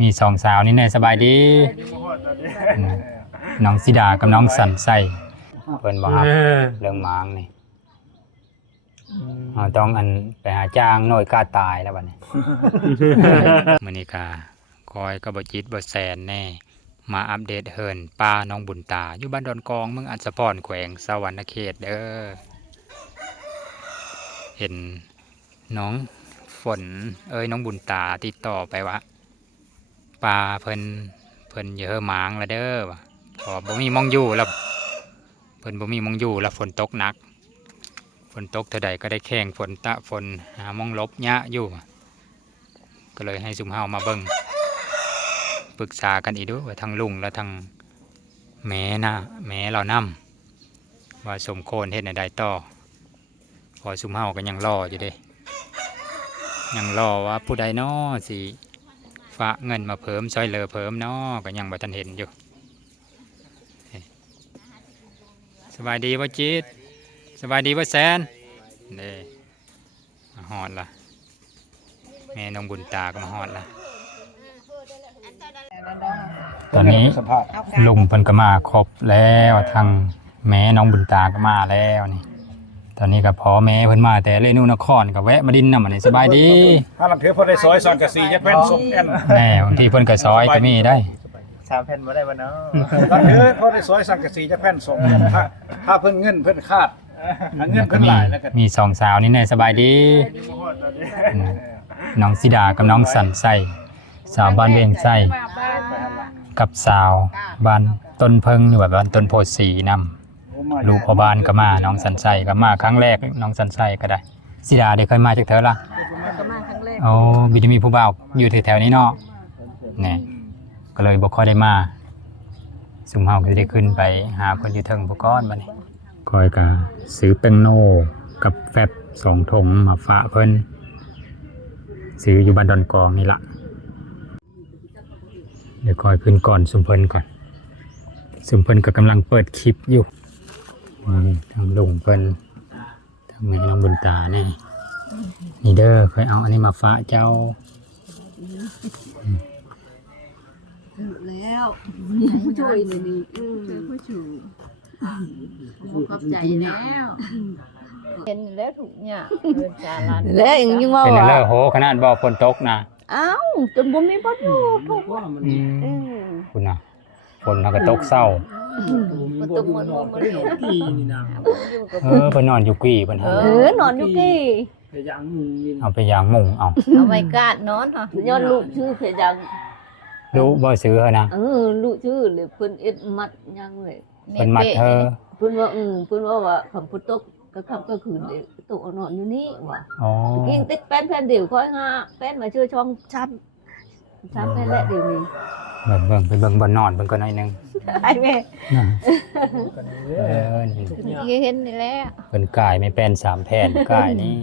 มีสองสาวนี่แน่สบายดีน้องสิดากับน้องสันใส่เพิ่นบ่ครับเรื่องหมางนี่เราต้องไปหาจ้างน้อยกล้าตายแล้วบัดนี้มื้อนี้ก็คอยก็บ่จิตบ่แซนแน่มาอัปเดตเฮิรนป้าน้องบุญตาอยู่บ้านดอนกองเมืองอัศพรแขวงสวรรณเขตเด้อเห็นน้องฝนน้องบุญตาติดต่อไปว่าปลาเพิ่นเยอะหมางแล้วเด้อว่ะพอบ่มีมองอยู่แล้วเพิ่นบ่มีมองอยู่แล้วฝนตกหนักฝนตกเท่าใดก็ได้แข่งฝนหามองลบยะอยู่ก็เลยให้ซุมเฮามาเบิ่งปรึกษากันอีกด้วยว่าทั้งลุงและทั้งแม่เรานำว่าสมควรเฮ็ดใดต่อพอซุมเฮาก็ยังรออยู่เด้ยังรอว่าผู้ใดน้อสิฝากเงินมาเพิ่มช่วยเหลือเพิ่มเนาะก็ยังบ่ทันเห็นอยู่สบายดีบ่จิตสบายดีบ่แซนเด้มาฮอดล่ะแม่น้องบุญตาก็มาฮอดล่ะตอนนี้ลุงเพิ่นก็มาครบแล้วทางแม่น้องบุญตาก็มาแล้วนี่ตอนนี้ก็พ่อแม่เพิ่นมาแต่เรนูนครก็แวะมาดินนำอันนี้สบายดีถ้าลังเถือพอได้ซอยซอนกะสียักแว่นส่งแอนแน่บางทีเพิ่นก็ซอยก็มีได้3 แผ่นบ่ได้บ่เนาะลังเถือพอได้ซอยสังกะสียักแว่นส่งถ้าเพิ่นเงินเพิ่นคาดเงินเพิ่นหลายแล้วกันมีสองสาวนี่แน่สบายดีน้องสิดากับน้องสันใส่สาวบ้านเวียงไส้กับสาวบ้านต้นเพิงหรือว่าบ้านต้นโพสีนำลูกพ่อบ้านก็มาน้องสันใส่ก็มาครั้งแรกน้องสันใส่ก็ได้สิดาได้เคยมาจากเธอล่ะก็มาครั้งแรกโอ้บิดมีผู้บ่าวอยู่แถวๆนี้เนาะนี่ก็เลยบ่ค่อยได้มาซุมเฮาก็ได้ขึ้นไปหาเพิ่นอยู่เทิงผู้ก้อนบัดนี้คอยก็ซื้อแป้งโน่กับแฟบ2 ถุงมาฝากเพิ่นซื้ออยู่บ้านดอนกองนี่ล่ะเดี๋ยวคอยขึ้นก่อนซุมเพิ่นก่อนซุมเพิ่นก็กำลังเปิดคลิปอยู่ทางลุงเพิ่นทางแม่น้องบุญตานี่เด้อเคยเอาอันนี้มาฝากเจ้าแล้วผู้ช่วยเลยนี่ผู้ช่วยขอบใจแล้วเห็นแล้วถูกเนี่ยเดินจารันแล้วยังว่าเป็นเลิกโหขนาดบ่ฝนตกนะอ้าวจนบ่มีบ่ถูกคุณน่ะฝนก็ตกเศร้ามันตกมันกี่นี่นะเพิ่นนอนอยู่กี่เพิ่นนอนอยู่กี่เอาไปยางมุงเอาไว้กาดนอนฮะย้อนลูกชื่อเพิ่นยังรู้บ่ซื้อนะลูกชื่อเลยเพิ่นเอ็ดมัดยังเลยเพิ่นมัดเธอเพิ่นว่าคำพุทธก็คำก็คืนตกนอนอยู่นี่ว่ะกินติดแป้นแผ่นเดียวค่อยหาแป้นมาชื่อช่องช้ำแผ่นแหละเดี๋ยวนี้เบิ่งไปเบิ่งบ่นอนเบิ่งก็หน่อยนึงไอ้แม่นี่เห็นนี่แหละเพิ่นกายไม่แป้น3 แผ่นกายนี่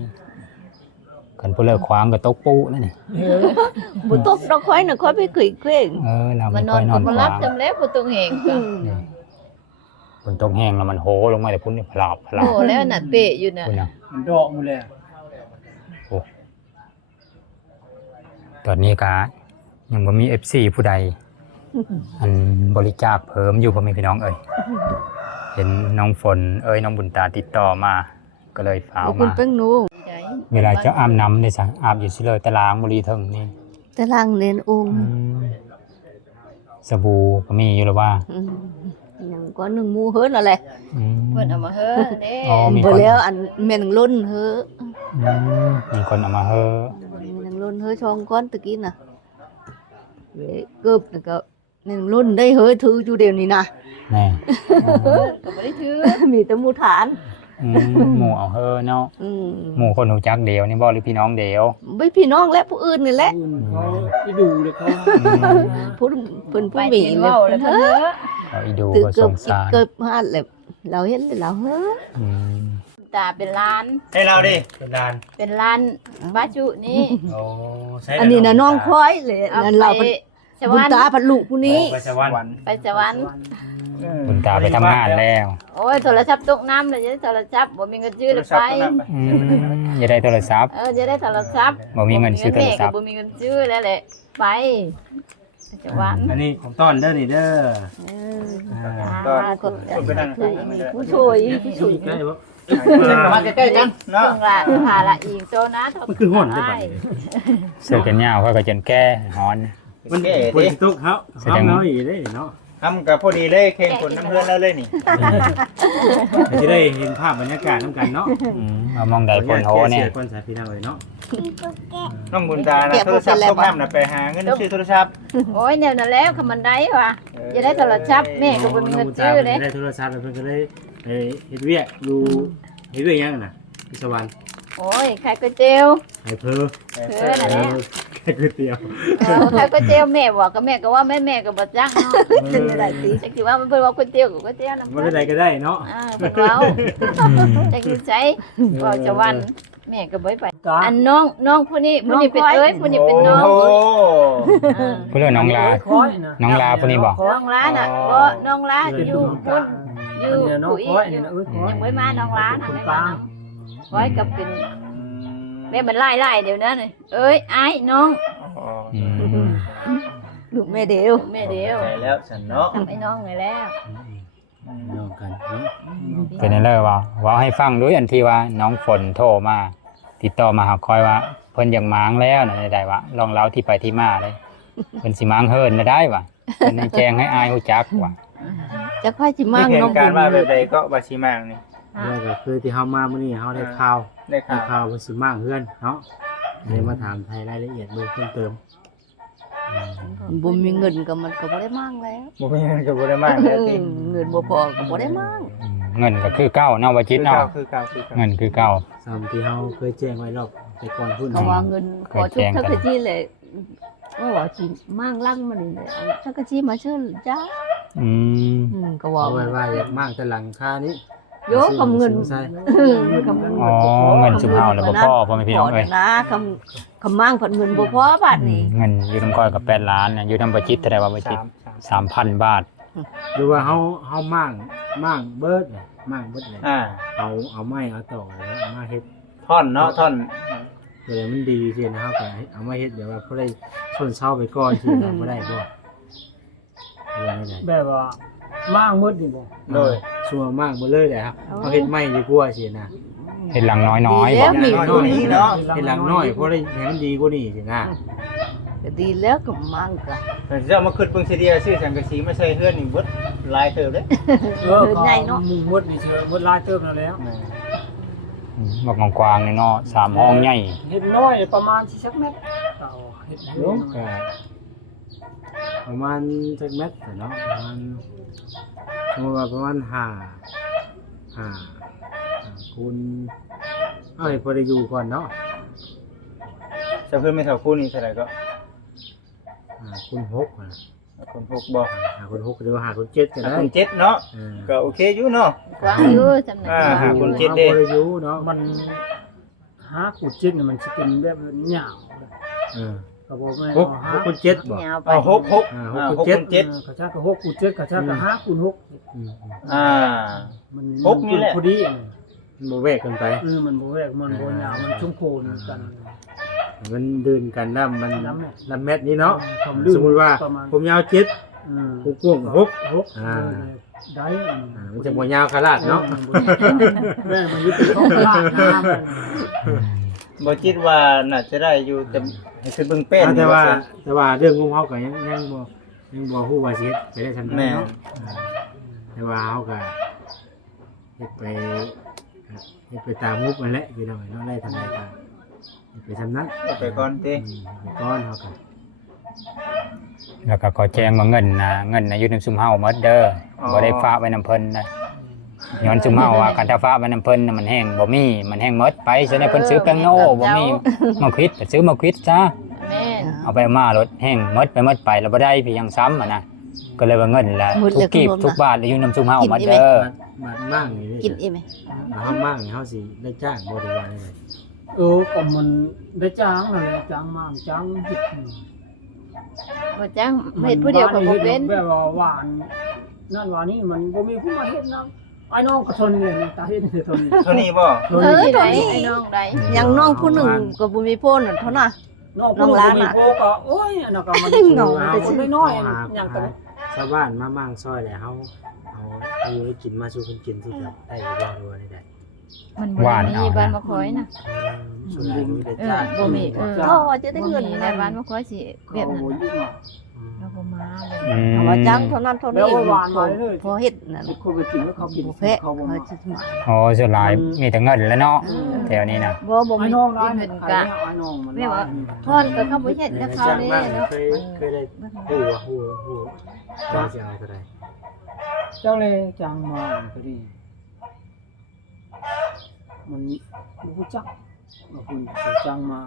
คันผู้เลิกขวางก็ตกปูนั่นนี่บ่ตกดอกค่อยน่ะค่อยไปขึ้นเกรงเรามันนอนบ่รับจำแล้วบ่ต้องแหงฝนตกแห้งแล้วมันโหลงมาแต่พุ่นนี่พลาบโหแล้วน่ะเปะอยู่น่ะมันดอกหมดเลยโอ้ตอนนี้ก็ยังบ่มี FC ผู้ใดบริจาคเพิ่มอยู่พ่อแม่พี่น้องเห็นน้องฝนน้องบุญตาติดต่อมาก็เลยฝากมาเวลาเจ้าอาบน้ำได้สั่งอาบอยู่สิเลยตารางบุรีเทิงนี่ตารางเรียนองค์สบู่ก็มีอยู่แล้วว่ายังก็1 หมู่เฮิรนั่นแหละเพิ่นเอามาเฮิรเด้บ่แล้วอันแม่นล้นเฮิรมีคนเอามาเฮิรแม่นล้นเฮิรช่องก้อนตะกี้น่ะเกือบแล้วก็แม่นล้นได้เฮิรถืออยู่เดี๋ยวนี้นะแน่ก็บ่ได้ถือมีแต่หมู่ฐานหมู่เอาเฮิรเนาะหมู่คนรู้จักเดียวนี่บ่หรือพี่น้องเดียวบ่พี่น้องและผู้อื่นนี่แหละอีดูเลยเขาผู้เพิ่นผู้มีแล้วเฮ้อเอาอีดูก็สงสารเกิดฮาดแล้วเราเห็นเราเฮ้อตาเป็นล้านให้เราดิเป็นล้านบาจุนี่โอ้อันนี้น่ะน้องค้อยเลยนั่นเราเป็นบุญตาพันลูกผู้นี้ไปสวรรค์บุญตาไปทำงานแล้วโอ้ยโทรศัพท์ตกน้ำเลยจะโทรศัพท์บ่มีเงินซื้อเลยไปอย่าได้โทรศัพท์จะได้โทรศัพท์บ่มีเงินซื้อโทรศัพท์บ่มีเงินซื้อแล้วแหละ ไปจะหวาน อันนี้ของต้อนเด้อนี่เด้อ ก็ ก็ คนไปนั่ง คือผู้ช่วยผู้ช่วย ใกล้บ่ มาใกล้ๆกัน เนาะ เนาะ ละผ่าละอีกโตนะ มันคือห่อนได้บัดนี้ เสื้อกันยาวเขาก็จนแก้ฮ้อน มันฝนสิตกเฮาเฮาน้อยอีกเด้เนาะ ทำกับพอดีเลยเข่งผลน้ำเพื่อนแล้วเลยนี่ จะได้เห็นภาพบรรยากาศนํกันเนาะ เอามองใดฝนโหเนี่ย ก่อนสายพี่น้องเอ้ยเนาะ น้องบุญตานะโทรศัพท์ตกน้ำน่ะไปหาเงินซื้อโทรศัพท์ โอ้ยเนี่ยนั่นแล้วคำมันได้ว่ะจะได้โทรศัพท์แม่ก็บ่มีเงินซื้อเลย ได้โทรศัพท์แล้วเพิ่นก็เลยไปเฮ็ดเวียกอยู่เฮ็ดเวียกหยังน่ะที่สวรรค์ โอ้ยขายก๋วยเตี๋ยว ให้เพิ่น เพื่อนน่ะแหละ แค่ก๋วยเตี๋ยว ขายก๋วยเตี๋ยวแม่บอกกับแม่ก็ว่าแม่ก็บ่จักเนาะถึงได้ตีจักสิว่ามันเพิ่นว่าก๋วยเตี๋ยวกับก๋วยเตี๋ยวนํ บ่ได้ใดก็ได้เนาะ เพิ่นเว้าจักสิใช้ว่าจะวันแม่ก็บ่ไปอันน้องผู้นี้เป็นเอ้ยผู้นี้เป็นน้อง โอ้โห ผู้เรื่องน้องลาน้องลาผู้นี้บ่ น้องล้าน่ะก็น้องล้าอยู่พุ่นอยู่ผู้อีกยังบ่มาน้องล้าน่ะได้มาไว้กับเป็นแม่มันไล่เดี๋ยวนั้นเอ้ยอ้ายน้อง อืม ลูกแม่เดียวแม่เดียว ใช่แล้วฉันเนาะ ทำไอ้น้องไงแล้ว น้องกันเนาะ เป็นนั่นเลยว่าเว้าให้ฟังด้วยอันที่ว่าน้องฝนโทรมาติดต่อมาหาคอยว่าเพิ่นอยากมางแล้วน่ะได้ว่าลองเล่าที่ไปที่มาเลยเพิ่นสิมางเฮิรนได้ว่ะเพิ่นให้แจ้งให้อายฮู้จักว่ะ จะค่อยจิมั่ง เห น้อง ตุการณ์ว่าแบบใดก็บาชิมางนี่ แล้วก็คือที่เฮามามื้อนี้เฮาได้ข่าว ได้ข่าว ข่าวว่าสิมาเฮือนเนาะเลยมาถามไทยรายละเอียดเบิ่งเพิ่มเติม บ่มีเงินก็มันก็บ่ได้มั่งแล้ว บ่มีเงินก็บ่ได้มากแล้วที่ เงินบ่พอก็บ่ได้มั่ง เงินก็คือเก่าเนาะว่าจิตเนาะ คือเก่า เงินคือเก่า ซ้ำที่เฮาเคยแจ้งไว้รอบแต่ก่อนพุ่น เขาว่าเงินขอชุบทักกะจีเลยว่าสิมั่งลั่งมันนี่ทักกะจีมาเชิญจ้า อืม ก็ว่า เอาไว้ว่าอยากมากแต่หลังคานี้ โยคำเงิน ใช่ คำเงิน อ๋อเงินสุเฮาแล้วบ่พอพ่อแม่พี่น้องเอ้ย นะคำมั่งผันเงินบ่พอบาทนี่ เงินอยู่นำก้อยกับ8ล้านเนี่ยอยู่นำบ่จิตเท่าใดว่าบ่จิต 3,000 บาท หรือว่าเฮามั่งเบิดเนี่ยมั่งเบิดเลย เอาไม้เอาต่อแล้วเอามาเฮ็ด ท่อนเนาะท่อน เดี๋ยวมันดีสินะครับก็เอามาเฮ็ดเดี๋ยวว่าเพิ่นได้ส่วนเช้าไปก่อนสิบ่ได้บ่เรื่องนี้ได้ แบบว่ามั่างมืดนี่บ่ โดย ชัวร์มากบ่เลยแหละครับเอาเฮ็ดไม้ดีกว่าสินะ เฮ็ดหลังน้อยๆ แล้ บ่ วมี น้อยนี้เนาะ เฮ็ดหลังน้อยเพราะได้ให้มันดีกว่านี้สินะ ก็ดีแล้วก็มั่งก็ เจ้ามาขึ้นเพิ่งสิเดียซื้อสังกะสีมาใส่เฮือนนี่เบิดหลายเติบเด้ ใหญ่เนาะมุงมืดนี่เชื่อมืดลายเติมแล้ว บักกว้างๆนี่เนาะ3ห้องใหญ่ เห็ดน้อยประมาณ4สักเมตรเอาเห็ด โยมก็ประมาณจักเม็ดเนาะประมาณสมมุติว่าประมาณ5คูณเอาให้พอได้อยู่ก่อนเนาะ จะเพิ่นไม่เท่าคู่นี้เท่าไหร่ก็ คูณ6นะ คนพกบ่ คูณ6หรือว่าคูณ7ก็ได้ คน7เนาะก็โอเคอยู่เนาะ กว้างอยู่จำนวน หาคูณ7 พ เด้ อได้อยู่เนาะ มันหาขุดจิตนี่มันสิเป็นแบบหยาว เออ ก็บ่แม่น 6คูณ7บ่ ยาวไป เอา6 6 6คูณ 7 กระชากก็6ขุด7กระชากก็5คูณ6 มัน หกนี่แหละ พอดี มันบ่แวกกันไป มันบ่แวกมันบ่ยาวมันชุ่มโคนกัน มันเดินกันน้ำมัน น้ำแม่ ลำเม็ดนี้เนาะ ความลื่น สมมุติว่า ประมาณ ผมยาว7ผมกว้าง6 ได้ มันจะบ่ยาวขนาดเนาะ แม่มันยึดเข้าตลาดน้ำมัน บ่คิดว่าน่าจะได้อยู่แต่ให้คือเบิ่งเป็น แต่ว่าเรื่องงมเฮาก็ยังบ่ฮู้ว่าสิเฮ็ดไปได้ซั่นใดเนาะแต่ว่าเฮาก็เฮ็ดไปตามงบนั่นแหละพี่น้องเนาะได้ทำาใดก็เฮ็ดไปทำนั้น ไปก่อนติ ไปก่อนเฮาก็ แล้วก็ขอแจ้งว่าเงินน่ะอยู่นำซุมเฮาหมดเด้อบ่ได้ฝากไว้นำเพิ่นนะย้อนซุมเฮาว่าคันถ้าฝากไว้นำเพิ่นน่ะมันแห้งบ่มีมันแห้งหมดไปซะเนี่ยเพิ่นซื้อแป้งโน่บ่มีมาควิดก็ซื้อมาควิดซะ แม่ เอาไปมารถแห้งหมดไปแล้วบ่ได้พี่ยังซ้ำอ่ะนะก็เลยว่าเงินละทุกกีบทุกบาทอยู่นำซุมเฮาหมดเด้อ บาดมากนี่ กินอีไหม เฮามากนี่เฮาสิได้จ้างบ่ได้ว่าได้ ก็มันได้จ้างนั่นแหละจ้างมากจ้างเฮ็ด บ่จังเฮ็ดผู้เดียวก็บ่เป็น แบบว่าหวานนั่นหวานนี่มันบ่มีผู้มาเฮ็ดนำไอ้น้องก็ทนเลยตาเฮ็ดทน เท่านี้บ่ ไอ้น้องใดอย่างน้องผู้หนึ่งก็บ่มีโพนนั่นเท่าน่ะ น้องผู้มีโกก็โอ้ยอันนั้นก็มัน เหงา แต่ชิ้นน้อยๆอย่างกัน ชาวบ้านมามั่งซอยแหละเฮาเอาอยู่ให้กินมาสู่เพิ่นกินที่แบบได้บ่รู้ว่าได้ มันบ่ได้มีบ้านมาคอยนะ ส่วนใหญ่ก็มีแต่ เออ จ้าง บ่มีจะได้ บ่ เงิน มีในบ้านมาคอยสิแบบนั้นเราบ่มาเลย เอาว่าจ้างเท่านั้นเท่านี้พอเฮ็ดนั่น คนไปกินแล้วเขากิน บ่แพ้ เขาบ่ เขาจะมา โอ้ส่วนหลายมีแต่เงินแล้วเนาะแถวนี้น่ะ บ่มี ไอ้น้องนะ เงิน กะ กะ ไอ้น้องมัน แม่ว่าทอนก็เขาบ่เฮ็ดแล้วเขา จ้าง เด้ บ้าน เนาะ เคยได้ฮู้ว่าฮู้จ้างสิเอาเท่าใด เจ้าเลยจังมาก็ดีมันรู้จักคุณจังมา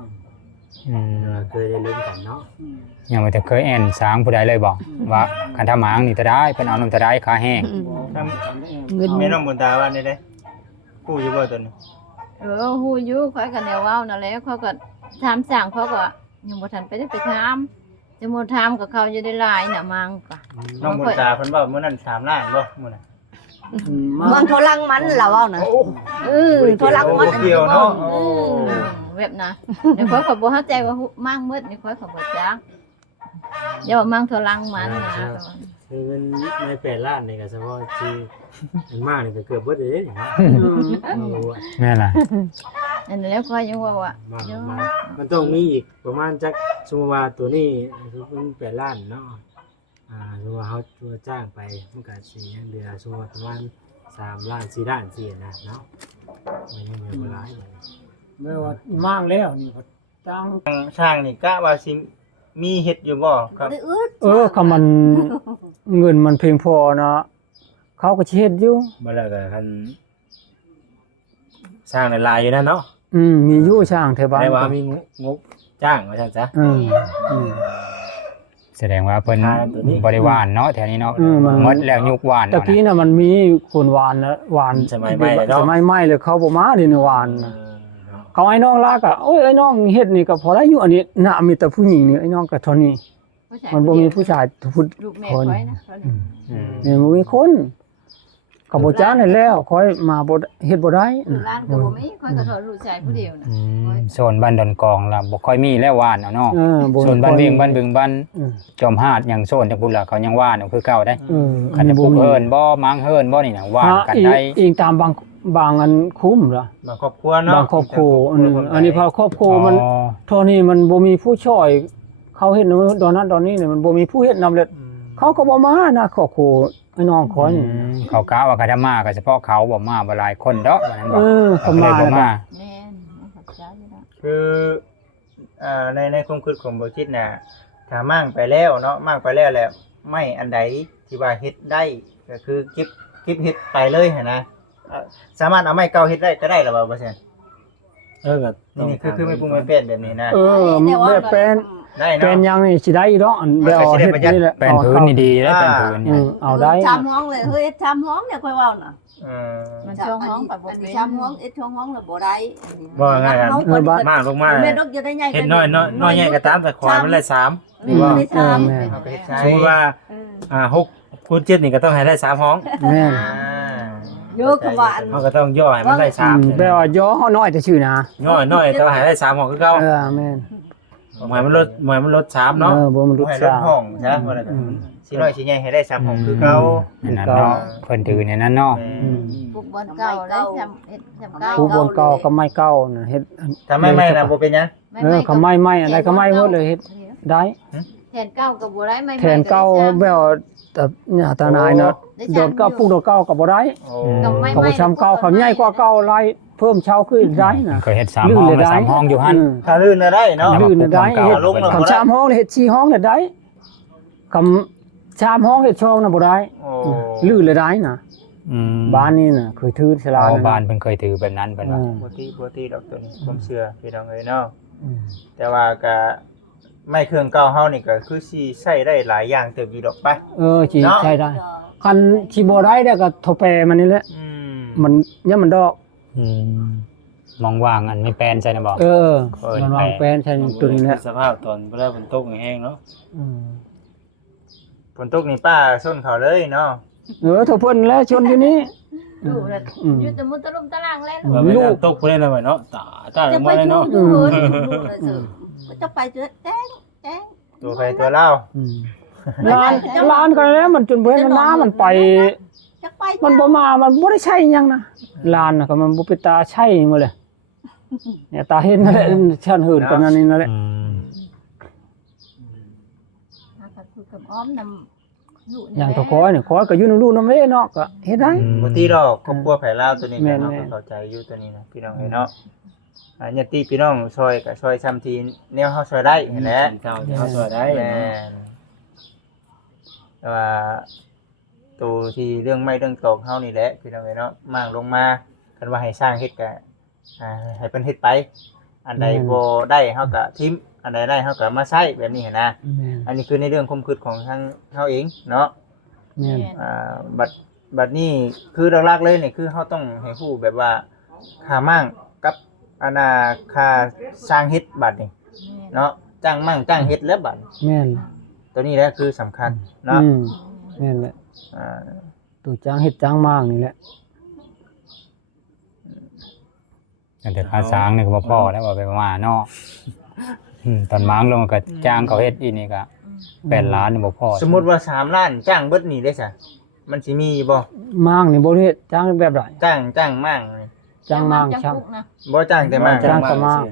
อืม เคยได้ลุ้นกันเนาะ ยังบ่ได้เคยแอ่นสางผู้ใดเลยบ่ว่าคันทำหมางนี่จะได้เพิ่นเอานำจะได้ค่าแห้ง เงิน แม่น้องบุญตาว่านี่ได้กู้อยู่บ่ตัวนี้ ฮู้อยู่ข้อยก็แนวเว้านั่นแหละเขาก็ถามสั่งเขาก็ยังบ่ทันไปได้ไปถามจะบ่ถามกับเขาอยู่ได้หลายน่ะมังก็ น้องบุญตาเพิ่นว่ามื้อนั้น3ล้านบ่มื้อนั้น มันโทรลังมันเราเอานะโทรลังมัน เกี่ยวเนาะ แบบนะเดี๋ยวข้อยก็บ่เข้าใจว่ามั่งมืดนี่ข้อยก็บ่จักอย่าว่ามั่งเท่าลังมันนะ คือเงินใน8ล้านนี่ก็เฉพาะที่มันมากนี่ก็เกือบเบิดเลยเนาะ แม่นล่ะ อันนี้แล้วข้อยยังว่า มันต้องมีอีกประมาณจักสมมุติว่าตัวนี้คือเพิ่น8ล้านเนาะสมมุติว่าเฮาตัวจ้างไปมันก็สิยังเหลือสมมุติว่าประมาณ3ล้าน4ล้านสินะเนาะมันยังเหลือบ่หลาย ไม่ว่ามากแล้วนี่จัง ช่างนี่กะว่าสิมีเฮ็ดอยู่บ่ครับ ได้อึด คำมันเงินมันเพียงพอนะเขาก็เฮ็ดอยู่ บ่แล้วก็คันสร้างหลายๆอยู่นั่นเนาะ มีอยู่ช่างแถวบ้าน ได้ว่ามีงบจ้างว่าซั่นซะ แสดงว่าเพิ่น ค่าตัวนี้ บริวารเนาะแถวนี้เนาะ มัน หมดแล้วยุคหวาน ตะ เนาะ กี้น่ะมันมีคนหวานนะหวาน สมัยใหม่เลยเนาะ สมัยใหม่เลยเขาบ่มาดินี่หวานนะเขาไอ้น้องลากอ่ะโอ้ยไอ้น้องเฮ็ดนี่ก็พอได้อยู่อันนี้น่ะมีแต่ผู้หญิงนี่ไอ้น้องก็เท่านี้มันบ่มีผู้ชายผู้ ลูกแม่ข้อยนะ นี่บ่มีคนก็บ่จ้างนั่นแล้วค่อยมาบ่เฮ็ดบ่ได้ ร้านก็บ่มีข้อยก็ถอดลูกชายผู้เดียวนะ โซนบ้านดอนกองล่ะบ่ค่อยมีแล้วหวานเอาเนาะ บ่ โซนบ้านเวียงบ้านบึงบ้าน อืม จอมหาดอย่างโซนจังพุ่นล่ะเขายังหวานเอาคือเก่าได้ อืม คันจะปลูกเฮินบ่มังเฮินบ่นี่น่ะหวานกันได้ อิงตามบางอันคุ้มเหรอบ างครอบครัวเนาะ บางครอบครัวอันนี้พอครอบครัวมัน อ๋อ เท่านี้มันบ่มีผู้ช่วยเขาเฮ็ดดอนนั้นดอนนี้เนี่ยมันบ่มีผู้เฮ็ดนำเลยเขาก็บ่มานะครอบครัวไอ้น้องขอยนี่ เขากะว่าคาธมาก็เฉพาะเขาบ่มาบ่หลายคนดอกว่านั้นบ่ เขา เขาเลย มา บ่มา แม่นเขาจ้าอยู่แล้ว คือในความคิดของบ่คิดน่ะถ้ามั่งไปแล้วเนาะมั่งไปแล้วแหละไม่อันใดที่ว่าเฮ็ดได้ก็คือเก็บเฮ็ดไปเลยหั่นนะสามารถเอาไม้เก่าเฮ็ดได้ก็ได้หรือเปล่าบ่ซั่น นี่คือไม่ปรุงไม่เป็นแบบนี้นะ แบบเป็น ได้ เป็ เนาะ นยังนี่สิได้ดอกอันไปเอาเฮ็ดนี่แหละ แป้นพื้นนี่ดีแล้วแป้นพื้นนี่ เอาได้ ชามห้องเลยเฮ้ยชามห้องเนี่ยค่อยเว้าน่ะ มันช่วงห้องไปบ่เป็น ชามห้องช่วงห้องน่ะบ่ได้ บ่ง่ายกันมากลงมา แม่ดอกจะได้ใหญ่ เฮ็ดน้อยใหญ่ก็ตามแต่ขวานมันเลย3 นี่ว่าได้ชาม เอาไปเฮ็ดใช้ สมมุติว่า6คูณ7นี่ก็ต้องให้ได้3ห้อง แม่น เยอะกว่าอัน เฮาก็ต้องย่อให้มันได้3 แปลว่าย่อเฮาน้อยแต่ชื่อนะ น้อยแต่ว่าให้ได้3ห้องคือเก่า แม่น หมายมันลด3เนาะ บ่มัน บ่ รู้ ให้ล จั ด ก ห้องใช่บ่ได้ก็สิน้อยสิใหญ่ให้ได้3ห้องคือเก่า อันนั้นเนาะเพิ่นถือในนั้นเนาะ ปลูกบอนเก่าแล้วทำเฮ็ดทำเก่า ผู้บนเก่าก็ไม่เก่าน่ะเฮ็ด ถ้าไม่น่ะบ่เป็นหยัง เขาไม่อะไรก็ไม่หมดเลยเฮ็ดได้ แทนเก่าก็บ่ได้ไม่ แทนเก่าแบบแต่เนี่ยตานายเนาะโดดเก่าปลูกโดดเก่าก็บ่ได้ โอ้ เขาก็ชำเก่าเขาใหญ่กว่าเก่าหลายเพิ่มเช่าขึ้นได้น่ะ เคยเฮ็ด3ห้องแล้ว3ห้องอยู่หั่น ถ้าลื่นน่ะได้เนาะ ลื่นได้ เก่า เฮ็ด ลงแล้ว คำชามห้องเฮ็ด4ห้องน่ะได้คำชามห้องเฮ็ดช่องน่ะบ่ได้ โอ้ ลื่นเลยได้น่ะ อืม บ้านนี่น่ะคือถือศาลา เอา น่ะ บ้านเพิ่นเคยถือแบบนั้นเพิ่นว่า บ่ตีดอกตัวนี้ผมเชื่อพี่น้องเอ้ยเนาะแต่ว่าก็ไม่เครื่องเก่าเฮานี่ก็คือสิใช้ได้หลายอย่างเติบอยู่ดอกไป สิใช้ได้คันที่บ่ได้เนี่ยก็โทรแปรมันนี่แหละ มันเนี่ยมันดอก มองว่างอันไม่แปลนใช่นะบ่ มันวางแปรนใช่ตัวนี้แหละ สภาพตอนเวลาฝนตกแห้งเนาะ อืม ฝนตกนี่ป้าส้นเขาเลยเนาะ โทรเพิ่นแล้วชนอยู่นี่ ลูกแล้วอยู่แต่มุตะลุมตะลางแล้ว ว่าไม่ตกพุ่นได้แล้วเนาะตาลงมาเลยเนาะ อยู่เฮินลูกเลย ก็จะไปเจอแจ้ง ตัวไปตัวเล่า ล้านกันแล้วมันจนบ่เห็นมันมามันไป จะไป มันบ่มามันบ่ได้ใช้หยังนะล้านน่ะก็มันบ่เป็นตาใช้หมาเลยเนี่ยตาเห็นนั่นแหละฉันเหินกันนั่นนี่นั่นแหละ คุยกับอ้อมนำลูก อย่างตะคอยนี่คอยก็อยู่นำลูกนำเอ้เนาะก็เฮ็ดได้ บ่ตีดอกครอบครัวไผลาวตัวนี้ แม่ ก็ น เนาะ ๆ เข้าใจอยู่ตัวนี้นะพี่น้องเอ้ยเนาะญาติพี่น้องซอยก็ซอยซ้ำทีแนวเฮาซอยได้เห็นแหละ เจ้าที่เขาสวยได้ แม่นแต่ว่าตัวที่เรื่องไม้เรื่องตอกเฮานี่แหละพี่น้องเอ้ยเนาะมางลงมาคันว่าให้สร้างเฮ็ดก็ให้เพิ่นเฮ็ดไป อันใดบ่ได้เฮาก็ทิมอันใดได้เฮาก็มาใช้แบบนี้หันนะ แม่น อันนี้คือในเรื่องความคิดของทางเฮาเองเนาะ แม่น บัดนี้คือหลักๆเลยนี่คือเฮาต้องให้ฮู้แบบว่าค่ามั่งกับอันน่ะค่าสร้างเฮ็ดบัดนี่เนาะจ้างมั่งจ้างเฮ็ดแล้วบัด แม่น ตัวนี้แหละคือสำคัญเนาะ แม่นแหละ อ่า ตัวจ้างเฮ็ดจ้างมากนี่แหละ แต่ค่าสร้างนี่ก็บ่พอแล้วว่าไปมาเนาะตอนม้างลงก็จ้างเขาเฮ็ดอีนี่ก็8ล้านนี่บ่พอ สมมุติว่า3ล้านจ้างเบิดนี่ได้ซะมันสิมีบ่ มากนี่บ่ได้เฮ็ดจ้างแบบใด จ้างมั่งนี่ จ้างมาก จัง ช่าง ปุกนะ บ่จ้างแต่มั่ง จ้างแต่มั่ง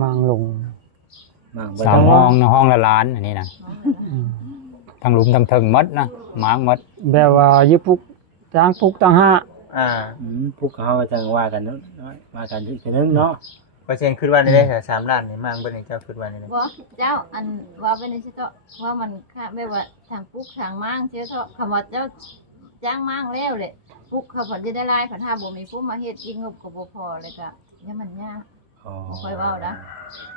มางลง มาก สามห้องนะห้องละล้านอันนี้นะ อืม ทั้งหลุมทั้งเทิงหมดนะม้างหมด แบบว่ายิปุกจ้างปุกตั้งห้า อ่า พวกเขาจังว่ากันเนาะว่ากันอีกนึงเนาะ เปอร์เซ็นต์คิดว่าได้ซะ3ล้านนี่มั่งเบิดนี่เจ้าคิดว่าได้ บ่เจ้าอันว่าเป็นสิเจ้าว่ามันค่าแบบว่าทางปุกทางมั่งเจ้าเถาะคำว่าเจ้าจ้างมั่งแล้วแหละปุกเขาบ่จะได้รายผันถ้าบ่มีผู้มาเฮ็ดอีกงบก็บ่พอเลยก็ยังมันยาก อ๋อ ค่อยเว้านะ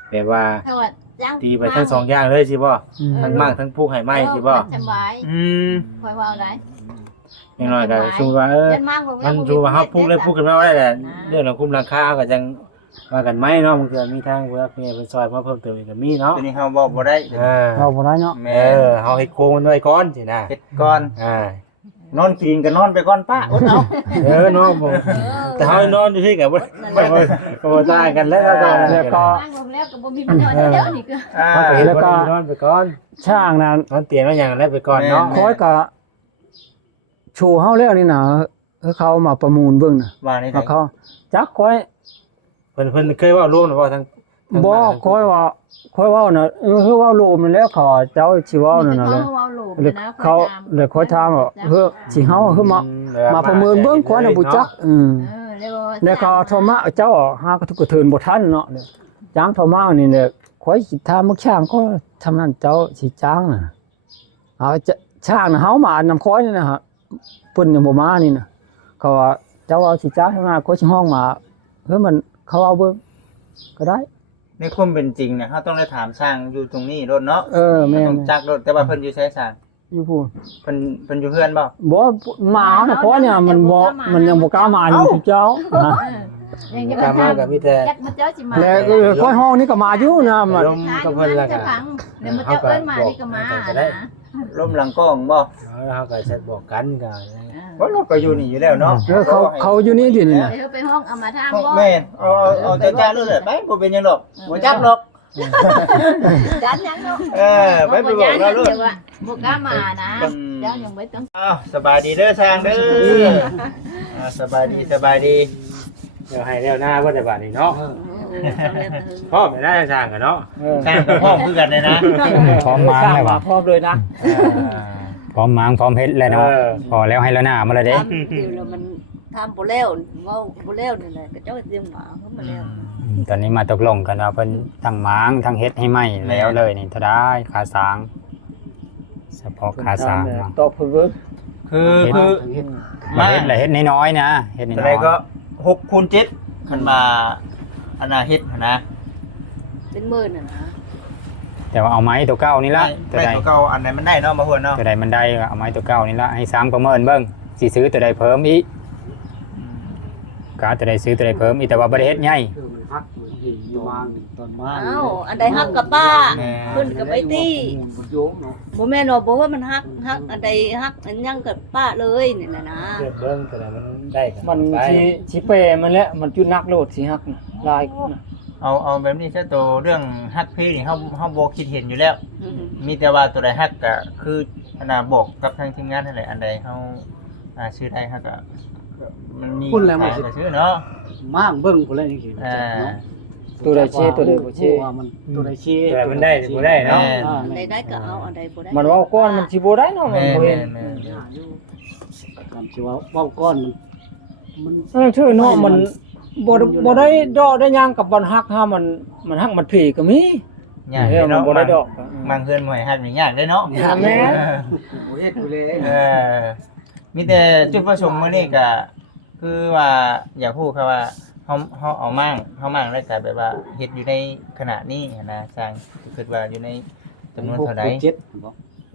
แปลว่า ถ้าว่าจ้าง ตีไปทั้งสองอย่างเลยสิบ่ อืม ทั้งมากทั้งพวกให้ไหม้สิบ่ สบาย อืม ค่อยเว้าได้ อย่างน้อยก็ชูว่าเดินมั่งลง มันชูว่าเฮาพูดเลยพูดกันมาได้แหละเรื่องของคุมราคาก็จังว่ากันไหมเนาะมันก็มีทางเวลาเพิ่นเป็นซอยมาเพิ่มเติมอีกก็มีเนาะ ตัวนี้เฮาบอกบ่ได้ เราบ่ได้เนาะ แม่ เฮาเฮ็ดโครงมันไว้ก่อนสินะ เฮ็ดก่อน นอนกินก็นอนไปก่อนป้าอดเอา เนาะผมแต่เฮานอนอยู่ที่ก็บ่ตายกันแล้วก็ แล้วก็ มั่งลงแล้วก็บ่มีประโยชน์เดี๋ยวนี่ก็ อ่า แล้วก็นอนไปก่อน ช่างนั้น นอนเตียงแล้วอย่างนั้นไปก่อนเนาะ คอยก็โชว์เฮาแล้วนี่นะเขามาประมูลเบิ่งน่ะ ว่านี่ ว่าเขาจักคอย เพิ่นเคยเว้ารวมหรือว่าทั้ง บ่คอยว่าน่ะคือว่าโลมนั่นแหล้วเขาเจ้าสิเว้านั่นน่ะแหละ แล้วเขาแล้วเขาถามว่าสิเฮาคือมาประเมินเบิ่งคอยน่ะบ่จักแล้วก็โทรมาเจ้าหากระทุกกระเทินบ่ทันเนาะจ้างโทรมานี่แหละคอยสิถามมักช่างก็ทำนั้นเจ้าสิจ้างน่ะเอาจะช่างน่ะเฮามานำคอยนี่นะฮะเพิ่นยังบ่มานี่น่ะเขาว่าเจ้าเอาสิจ้างเท่านั้นคอยสิห้องมามันเขาเอาเบิ่งก็ได้ ในความเป็นจริงเนี่ยเฮาต้องได้ถามสร้างอยู่ตรงนี้รถเนาะ แม่ ต้อน งจักรถแต่ว่าเพิ่นอยู่ใช้สร้าง อยู่พูน เพิ่นอยู่เพื่อนบ่ บ่มาน่ะเพราะเนี่ยมันยังบ่กล้ามาอยู่ทุกเจ้าฮะ กามาก็มีแต่ จักมาเจ้าสิมา แล้วค่อยห้องนี่ก็มาอยู่นะมัน ลมกับเพิ่นแล้วก็ เดี๋ยวมาเจ้าเอิ้นมานี่ก็มานะ ล้มหลังกล้องบ่ เฮาก็จะบอกกันก็ ว่ารถก็อยู่นี่อยู่แล้วเนาะ เขาอยู่นี่ดินี่นะ เดี๋ยวไปห้องเอามาทางบ่ แม่นเอาจ้าๆเลยไปบ่เป็นหยังดอกบ่จับหรอก จันยังเนาะ ไปบอกเราเลย บ่กล้ามานะเจ้ายังบ่ต้อง อ้าวสบายดีเด้อสร้างเด้อสบายดีเดี๋ยวให้แล้วหน้าบ่ได้บาดนี้เนาะพ่อไม่ได้สร้างกันเนาะ สร้างกับพ่อคือกันเลยนะ พร้อมม้างเลยว่ะ พร้อมเลยนะ พร้อมม้างพร้อมเฮ็ดเลยเนาะพอแล้วให้แล้วหน้ามาเลยเด้ แล้วมันทำบ่แล้วเว้าบ่แล้วนี่แหละก็เจ้าเตรียมมาเพิ่นมาแล้ว ตอนนี้มาตกลงกันว่าเพิ่นทั้งม้างทั้งเฮ็ดให้ไหมแล้วเลยนี่เท่าได้ค่าสร้างเฉพาะค่าสร้างเนาะ ตอบเพิ่นเบิ่ง คือ มาเฮ็ดละเฮ็ดน้อยๆนะเฮ็ดน้ อะไร อย ก็6 คูณ 7คันมาอันน่ะเฮ็ดนะ เป็นหมื่นน่ะนะ ๆแต่ว่าเอาไม้ตัวเก่านี่ละตัว ได้ ใด ตัวเก่าอันไหนมันได้เนาะมาหัวเนาะ ตัวใดมันได้ก็เอาไม้ตัวเก่านี่ละให้สร้างประเมินเบิ่งสิซื้อตัวใดเพิ่มอีกก็ตัวใดซื้อตัวใดเพิ่มอีกแต่ว่าบ่ได้เฮ็ดใหญ่ เอ้าอันใดฮักกับป้าเพิ่นก็ไปตีบ่แม่นว่าบ่ว่ามันฮักอันใดฮักอันยังกับป้าเลยนี่น่ะนะ เบิ่งแต่มันได้ มันสิเปมันแหละมันจุดนักโลดสิฮักน่ะลายน่ะ เอาแบบนี้ซะตัวเรื่องฮักเพนี่เฮาบ่คิดเห็นอยู่แล้ว มีแต่ว่าตัวใดฮักก็คืออันน่ะบอกกับทางทีมงานนั่นแหละอันใดเฮาชื่อได้ฮักก็มันมีขายก็ชื่อเนาะ มากเบิ่งพุ่นแล้วจังซี่ อ่า เนาะ ตัวใดเชตัวใดบ่เช ว่ามันตัวใดเช แต่มันได้หรือบ่ได้เนาะ อันใดได้ก็เอาอันใดบ่ได้ มันเว้าก้อนมันสิบ่ได้เนาะมัน แม่ บ่ แม่ เห็น แม่ คำสิว่าเว้าก้อนมัน ชื่อเนาะมันบ่ได้ดอกได้หยังกับบ่ฮักหามันฮักมันผีก็มี ยาก เออมัน เนาะ บ่ได้ดอก มังเฮือนบ่ให้ฮักนี่ยากเด้เนาะ ยากแม่ เฮ็ดอยู่เลย มีแต่จุดประสงค์มื้อนี้ก็คือว่าอยากพูดครับว่าเฮาเอามั่งแล้วก็แบบว่าเฮ็ดอยู่ในขณะนี้นะสร้างคิดว่าอยู่ในจำนวนเท่าใด 7บ่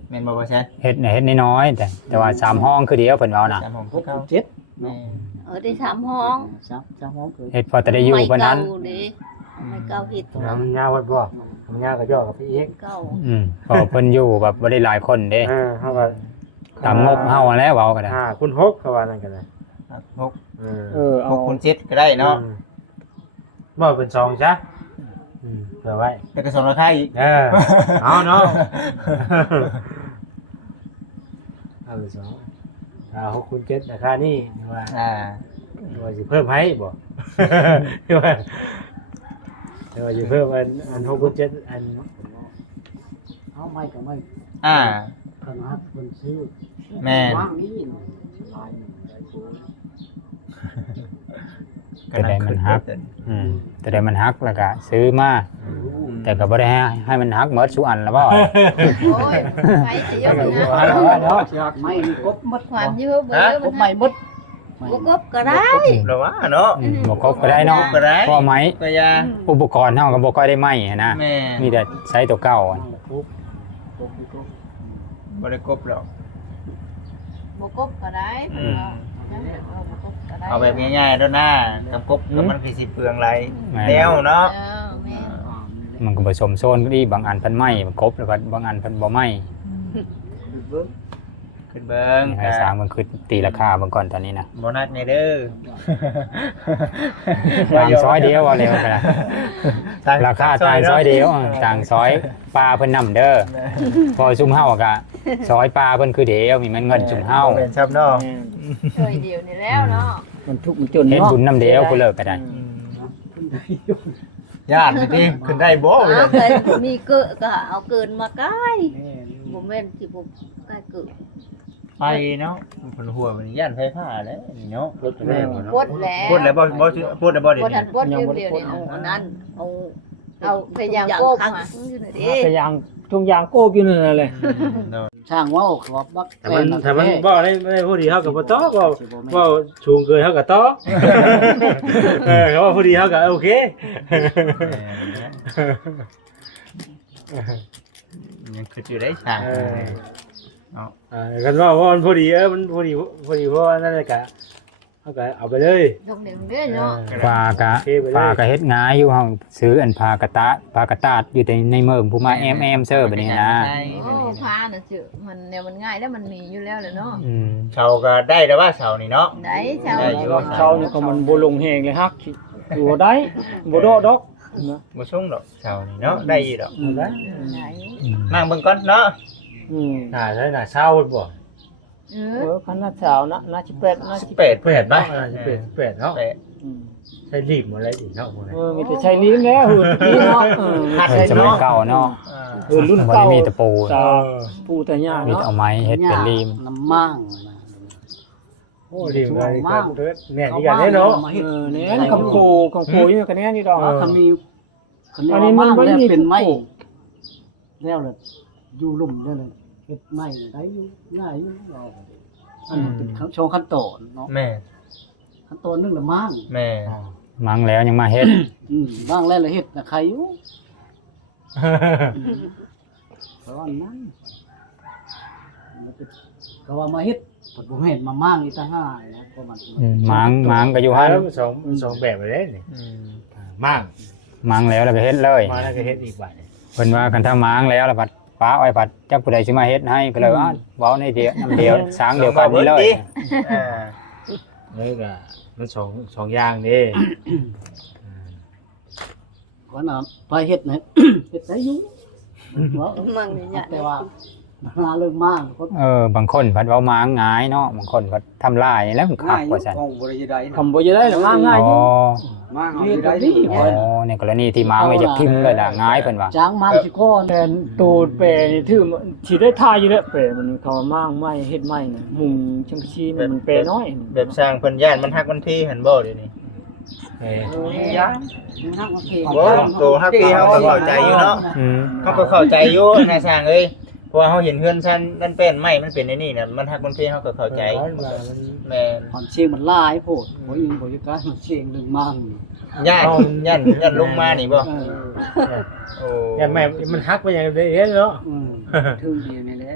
แม่นบ่ว่าซั่น เฮ็ดน่ะเฮ็ดน้อยๆแต่ว่า3ห้องคือเดียวเพิ่นเว้าน่ะ 3ห้องคือเก่า 7 แม่ ได้3ห้อง 3ห้องคือ เฮ็ดพอแต่ได้อยู่เพิ่นนั้น ไม่เก่าเฮ็ด แล้วมันยาววัดบ่มันยาวก็ย่อกับพี่เอก เก่า ก็เพิ่นอยู่แบบบ่ได้หลายคนเด้ เฮาก็ ตามงบเฮาอะแล้วเว้าก็ได้ 5คูณ6เขาว่านั่นกันนะ เอา 6คูณ7ก็ได้เนาะ บ่เป็น2ซะเผื่อไว้ แต่ก็สมราคาอีก เอาเนาะเอาไป6คูณ7ราคานี่ว่า ว่าสิเพิ่มให้บ่ ว่าสิเพิ่มอัน6คูณ7อัน เอาไม่ก็ไม่ อ่า ขนาดคนซื้อ แม่น ว่างนี้ แต่ได้มันฮักแต่ได้มันฮักแล้วก็ซื้อมาแต่ก็บ่ได้ให้มันฮักหมดทุกอันแล้วบ่ โอ้ยใครจะยกนะ เนาะไม่มีกบหมด ความเยอะเบอร์ ก มั บ น ไม่หมด บ่กบก็ได้ แล้วว่าเนาะ บ่ครบก็ได้เนาะ ก็ได้ พอไหม ก็ยา อุปกรณ์เฮาก็บ่ค่อยได้ไหมนะ แม่ มีแต่ใช้ตัวเก่าอะ บ่ได้กบหรอก บ่กบก็ได้เพิ่นว่าบ่กบก็ได้ เอาแบบง่ายๆแล้วนะกับกบกับมันคือสิเปลืองไรแล้วเนาะ แม่ มันก็ผสมโซนก็ดีบางอันเพันไหมมันครบแล้วก็บางอันเพันบ่ไหม ขึ้นเบิ่ง ให้สร้างมันคือตีราคาเบิ่งก่อนตอนนี้นะ บ่นัดนี่เด้อ ต่างซอยเดียวว่าเร็วกันนะราคาต่างซอยเดียวต่างซอยปลาเพิ่นนำเด้อพอซุ่มเฮาก็ซอยปลาเพิ่นคือเดียวมีมันเงินซุ่มเฮา เป็นชับเนาะ ช่วยเดียวนี่แล้วเนาะ มันทุกข์มันจน เฮ็ด เนาะ บุญนำเดียวผู้เลิกก็ได้ ญาตินี่ขึ้นได้บ่ เอาเกินมีเกิดก็เอาเกินมาใกล้บ่แม่นสิบ่ใกล้เกิด ไปเนาะเพิ่นหัวมันย่านไฟฟ้าแล้วนี่เนาะ ปดแล้ว พูดแล้วบ่พูดแล้วบ่เดี๋ ป ยว ดอั นี้ นปดเดียวนี่ อันนั้นเอา เอาพยายามโกบมา แต่ยางทุกอย่างโกบอยู่นั่นแหละ ช่างว่าขอบบัก ถ้ามันบ่ได้ผู้ดีเฮาก็บ่ตอกบ่ชูงเกินเฮาก็ตอกเขาว่าผู้ดีเฮาก็โอเค ยังคืออยู่ได้ช่าง กันว่ามันผู้ดีมันผู้ดีเพราะนั่นแหละก็เฮาก็เอาไปเลย ตรงเดียวเด้อเนาะ ปลากะเฮ็ดง่ายอยู่เฮาซื้ออันปลากระตาดอยู่แต่ในเมืองผู้มาแอมเซอร์แบบนี้นะ โอ้พาน่ะชื่อมันแนวมันง่ายแล้วมันมีอยู่แล้วแหละเนาะ เสาก็ได้แล้วว่าเสานี่เนาะ ได้ชาว ได้อยู่ เช้านี่ก็มันบ่ลงแฮงเลยฮักอยู่ได้บ่ดอดอก บ่สูงดอกเสานี่เนาะได้อยู่ดอก ได้ ไหน นั่งเบิ่งก่อนเนาะ น่าใช่น่าเช้าบ่ คันน่ะเช้านะน่าสิเป็ดน่าสิ 18 8บ่8เนาะ 8 ใช้รีบหมดเลยอีกเนาะพวกนั้น มีแต่ใช้ลิ้นแล้วหืนนี่เนาะ สมัยเก่าเนาะ รุ่น บ่ เก่า ได้มีตะปู ตาปูตาย่า มี เนาะ เอาไม้เฮ็ดเป็นรีม น้ำมั่ง โอ้รีบเลยครับเนี่ยนี่กันเนาะ เนี่ยคำโคอยู่กันแน่นี่ดอก คันมีอันนี้มันเป็นไม้แล้วเลยอยู่ลุ่มได้เลยเฮ็ดไม้ได้อยู่ง่ายอยู่อันนี้เป็นโชว์ขั้นตอนเนาะ แม่ ขั้นตอนนึงละมั่ง แม่ มั้งแล้วยังมาเฮ็ด บ้างแล้วละเฮ็ดน่ะใครอยู่เพราะว่านั้นก็ว่ามาเฮ็ดผมบ่เห็นมามั่งอีตาห่านะก็มัน มั้งก็อยู่หั่น แล้วสองแบบเลยนี่มั่ง มั้งแล้วก็เฮ็ดเลย มาแล้วก็เฮ็ดอีกบัด เพิ่นว่ากันถ้ามั้งแล้วล่ะบัดป้าอ้อยบัดจักผู้ใดสิมาเฮ็ดให้ก็เลยว่าเว้าในเดียวน้ำเดียวสร้างเดียวกันนี่เลย นี่ก็มันสองอย่างนี่ ว่าน่ะไปเฮ็ดไหน เฮ็ดได้อยู่ว่า มั่งนี่เนี่ย แต่ว่าหาเรื่องมากคน บางคนเพิ่นเว้าม้างง่ายเนาะบางคนเพิ่นทำลายแล้วมันคักว่าซั่น คำบ่จะได้หรือว่าง่ายอยู่ เฮ็ดได้นี่ อ๋อในกรณีที่ม้างไม่จะพิมพ์เลยล่ะง่ายเพิ่นว่า จ้างมากสิก้อน แต่ตูดเปรนี่ถือสิได้ทายอยู่แล้วเปรมันเขามากไม้เฮ็ดไม้น่ะมุงจังซี่นี่มันเปรน้อย แบบสร้างเพิ่นย่านมันฮักมันพี่หันบ่เดี๋ยวนี้ ย่างนั่งโอเค บ่โตฮักพี่เฮาก็เข้าใจอยู่เนาะ อืม เขาก็เข้าใจอยู่นายสร้างเอ้ยเพราะว่าเฮาเห็นเฮือนซั่นมันเป็นไม้มันเป็นไอ้นี่น่ะมันฮักมันพี่เฮาก็เข้าใจแม่น ความเชียงมันหลายโพดบ่ยิงบ่อยู่กะเชียงดึงมาก ย่านลงมานี่บ่โอ้ แต่แม่มันฮักไปอย่างเดียวเนาะ ถึงเดียวนี่แหละ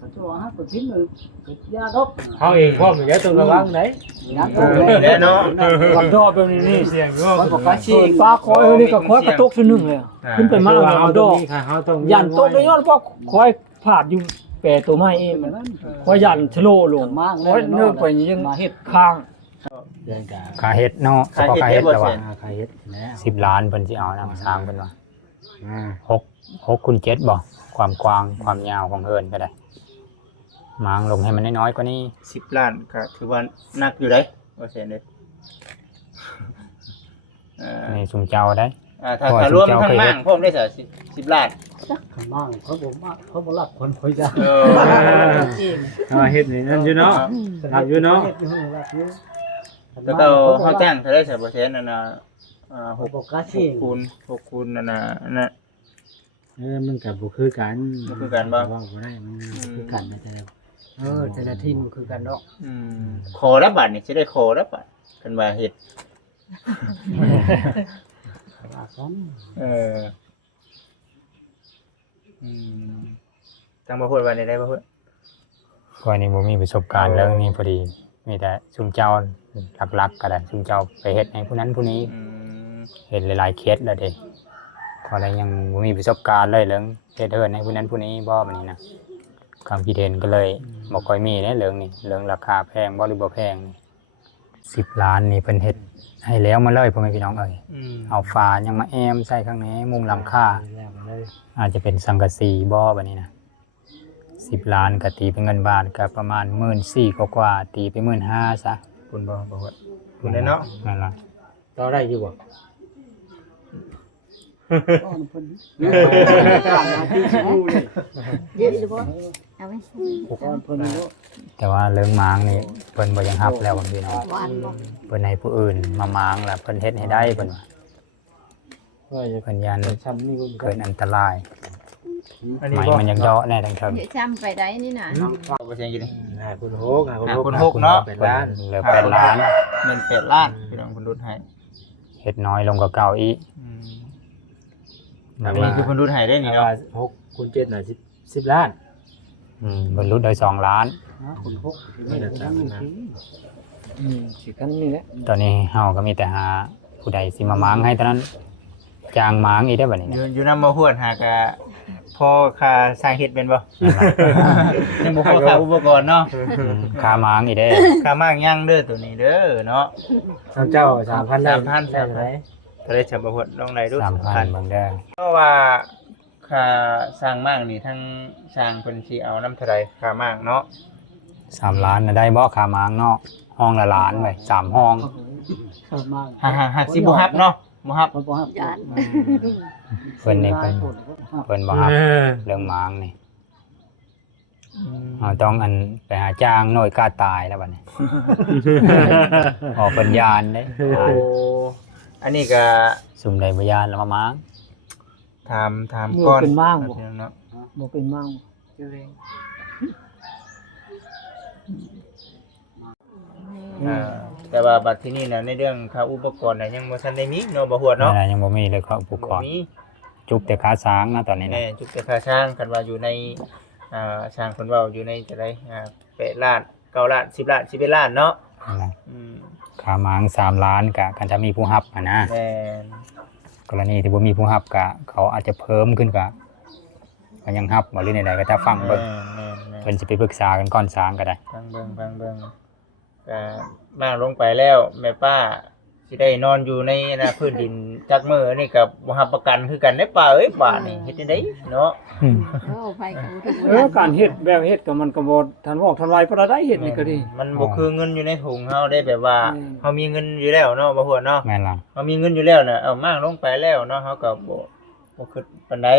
ถ้าตัวฮักก็ทิ้งเลยก็ยาดก เฮาเองพร้อมอยู่แล้วต้องระวังไหน ยาดก แน่เนาะ ลำดอกแบบนี้นี่ เสียงอยู่ มันบอกว่าเชียง ฟ้าคอยนี่ก็คอยกระตกซะนึงเลยขึ้นไปมาเอาดอก เฮาต้อง ยันตกไปย้อนเพราะคอยพาดอยู่แปรตัวไม้เองมันคอยยันชะโลลง มาก คอยเนื่องไปยังมาเฮ็ดข้าง เรื่องการ ค่าเฮ็ดเนาะเฉพาะค่าเฮ็ดแล้วว่า ใครเฮ็ดแล้ว 10 ล้านเพิ่นสิเอานำสร้างเพิ่นว่า อ่า 6คูณ7บ่ความกว้างความยาวของเฮินก็ได้ม้างลงให้มันน้อยๆกว่านี้ 10 ล้านก็ถือว่านักอยู่ได้ว่าซั่นเด้นี่ซุมเจ้าได้ ถ้ารวมทั้งมั่งพร้อมได้ซะ10 ล้าน ข้างมากเขาบอกมากเขาบ่รับคนคอยยา เฮ็ดนี่นั่นอยู่เนาะรับอยู่เนาะ แล้วก็เฮาจ้างเท่าได้ซะบ่แซ่นนั่นน่ะ6บอกกะเชียง 6คูณนั่นน่ะนั่น มันก็บ่คือกัน บ่คือกันบ่ ว่าบ่ได้มันคือกันนะแต่แต่ละทีมมันคือกันเนาะ ขอรับบัตรนี่สิได้ขอรับบัตรกันว่าเฮ็ดเออจังบ่พูดว่าได้บ่พูด ก็นี่บ่มีประสบการณ์เรื่องนี้พอดีมีแต่ซุมเจ้าหลักๆก็ได้ซุมเจ้าไปเฮ็ดให้ผู้นั้นผู้นี้เฮ็ดหลายๆเคสแล้วเด้ก็เลยยังบ่มีประสบการณ์เลยเรื่องเฮ็ดเฮินให้ผู้นั้นผู้นี้บ่บัดนี้นะความคิดเห็นก็เลยบ่ค่อยมีในเรื่องนี้เรื่องราคาแพงบ่หรือบ่แพงนี่10 ล้านนี่เพิ่นเฮ็ดให้แล้วมาเลยพ่อแม่พี่น้องเอ้ยเอาฝายังมาแอมใส่ข้างในมุงหลังคาอาจจะเป็นสังกะสีบ่บัดนี้นะ10 ล้านก็ตีเป็นเงินบาทก็ประมาณ 14,000 กว่าๆตีไป 15,000 ซะ คุณบ่พูดคุณได้เนาะ นั่นล่ะ ต่อได้อยู่บ่ เยอะเลยบ่เอาไว้ แต่ว่าเรื่องม้างนี่เพิ่นบ่ยังรับแล้วบางทีเนาะ หวานบ่ เพิ่นให้ผู้อื่นมาม้างแล้วเพิ่นเฮ็ดให้ได้เพิ่นว่าเพิ่นยัน ช้ำนี่ก็ เกินอันตราย อันนี้ ไม้ บ่ มันยังเดาะแน่ทั้งเทิง เดี๋ยวช้ำไปได้นี่น่ะ บ่เสียงกิน คุณโฮก คุณหกเนาะ เป็นล้าน เหลือ8 ล้าน เงิน8ล้านพี่น้องเพิ่นลดให้ เฮ็ดน้อยลงกว่าเก่าอีก อันนี้คือเพิ่นลดให้ได้นี่เนาะ 6คูณ7น่ะ10ล้าน เพิ่นรุดได้2 ล้าน คนพก นี่แหละครับนะ สิกันนี่แหละ ตอนนี้เฮาก็มีแต่หาผู้ใดสิมาม้างให้เท่านั้นจ้างม้างอีกได้อบัดนี้นะ อยู่นำบ่ฮวดหากะพอค่าสร้างเฮ็ดเป็นบ่ยังบ่พอค่าอุปกรณ์เนาะ ค่าม้างอีกเด้อ ค่ามากย่างเด้อตัวนี้เด้อเนาะ เจ้า 3,000ได้ 3,000 ใช่ไหม ก็ได้จับบ่ฮวดลองได้ดู 3,000เบิ่งเด้อ เพราะว่าค่าสร้างมากนี่ทั้งสร้างเพิ่นสิเอานำเท่าใดค่ามากเนาะ 3 ล้านน่ะได้บ่ค่าม้างเนาะห้องละล้านไว้3ห้อง มาก หากสิบ่ฮับเนาะบ่ฮับ คนบ่ฮับ หวาน เพิ่นนี่เพิ่นบ่ฮับเรื่องม้างนี่เราต้องอันไปหาจ้างหน่วยกล้าตายแล้วบัดนี้ ออกเป็นยานเด้ โอ้อันนี้ก็ สุ่มใดบ่ยานแล้วมาม้าง ถามก่อน เป็นมั่งบ่ เนาะ บ่เป็นมั่ง แต่ว่าบัดที่นี่น่ะในเรื่องค่าอุปกรณ์น่ะยังบ่ทันได้มีเนาะบ่ฮวด เนาะ เนาะ ยังบ่มีเลยครับอุปกรณ์ มี จุกแต่ขาช้างนะตอนนี้ แน่ นะ จุกแต่ค่าช่างกันว่าอยู่ในช่างเพิ่นเว้าอยู่ในจะได้8ล้าน9ล้าน10ล้าน11ล้านเนาะ นั่นแหละ อืม ขาม้าง3 ล้านกะกันจะมีผู้รับอะนะ แม่น กรณีที่บ่มีผู้รับกะเขาอาจจะเพิ่มขึ้นกะก็ยังรับบ่หรือใดๆก็จะฟังเบิ่ง แม่น เพิ่นสิไปปรึกษากันก่อนช้างก็ได้ ฟังเบิ่งก็มากลงไปแล้วแม่ป้า สิได้นอนอยู่ในพื้นดินจักมื้อนี่ก็บ่รับประกันคือกันได้ป่าเอ้ยบาดนี่เฮ็ดจังได๋เนาะ โอ้ไปกับทุก การเฮ็ดแบบเฮ็ดก็มันก็บ่ทันวอกทันไวเพราะได้เฮ็ดนี่ก็ดี มันบ่คือเงินอยู่ในถุงเฮาได้แบบว่าเฮามีเงินอยู่แล้วเนาะบ่ฮู้เนาะ แม่นล่ะ เฮามีเงินอยู่แล้วน่ะเอามางลงไปแล้วเนาะเฮาก็บ่คิดปานใด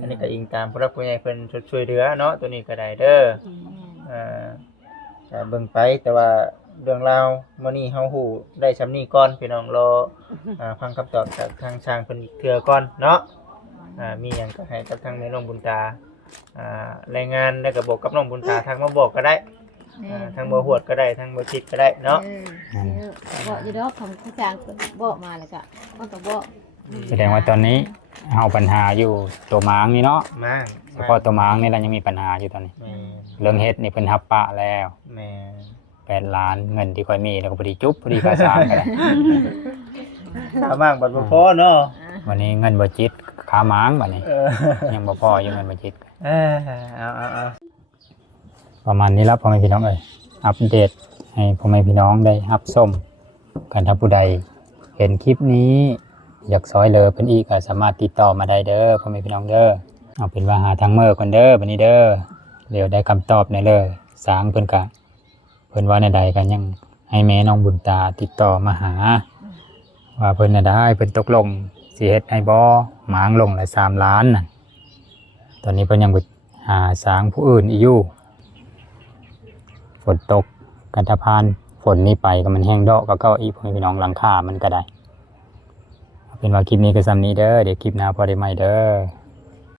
อันนี้ก็อิงตามผู้รักผู้ใหญ่เพิ่นช่วยเหลือเนาะตัวนี้ก็ได้เด้อก็เบิ่งไปแต่ว่าเรื่องราวมื้อนี้เฮาฮู้ได้ซำนี้ก่อนพี่น้องรอฟังคำตอบจากทางช่างเพิ่นอีกเทื่อก่อนเนาะมีหยังก็ให้กับทางแม่น้องบุญตารายงานแล้วก็บอกกับน้องบุญตาทางมาบอกก็ได้ทางบ่ฮวดก็ได้ทางบ่คิดก็ได้เนาะ บอกอยู่ดอกคำผู้จางบอกมาแล้วก็มันก็บอก แสดงว่าตอนนี้เฮาปัญหาอยู่ตัวม้างนี่เนาะ มา เฉพาะตัวม้างนี่เรายังมีปัญหาอยู่ตอนนี้ แม่ เรื่องเฮ็ดนี่เพิ่นรับปะแล้ว แม่ 8 ล้านเงินที่ค่อยมีแล้วก็พอดีจุ๊บพอดีค่าสร้างก็ได้ ถ้ามากบัดบ่พอเนาะ วันนี้เงินบ่จิตค่าม้างบัดนี้ ยังบ่พออยู่เงินบ่จิต เอา ประมาณนี้ละพ่อแม่พี่น้องเอ้ยอัปเดตให้พ่อแม่พี่น้องได้รับชมกันถ้าผู้ใดเห็นคลิปนี้อยากซอยเหลือเพิ่นอีกก็สามารถติดต่อมาได้เด้อพ่อแม่พี่น้องเด้อเอาเป็นว่าหาทางเมื่อก่อนเด้อบัดนี้เด้อเดี๋ยวได้คำตอบแน่เลยสางเพิ่นก็เพิ่นว่าในใดก็ยังให้แม่น้องบุญตาติดต่อมาหาว่าเพิ่นน่ะได้เพิ่นตกลงสิเฮ็ดให้บ่หมางลงละ3 ล้านน่ะตอนนี้เพิ่นยังไปหาสางผู้อื่นอีกอยู่ฝนตกกันทะพานฝนนี้ไปก็มันแห้งดอกก็อีพ่อแม่พี่น้องหลังคามันก็ได้เอาเป็นว่าคลิปนี้ก็ซ้ำนี้เด้อเดี๋ยวคลิปหน้าพอได้ใหม่เด้อ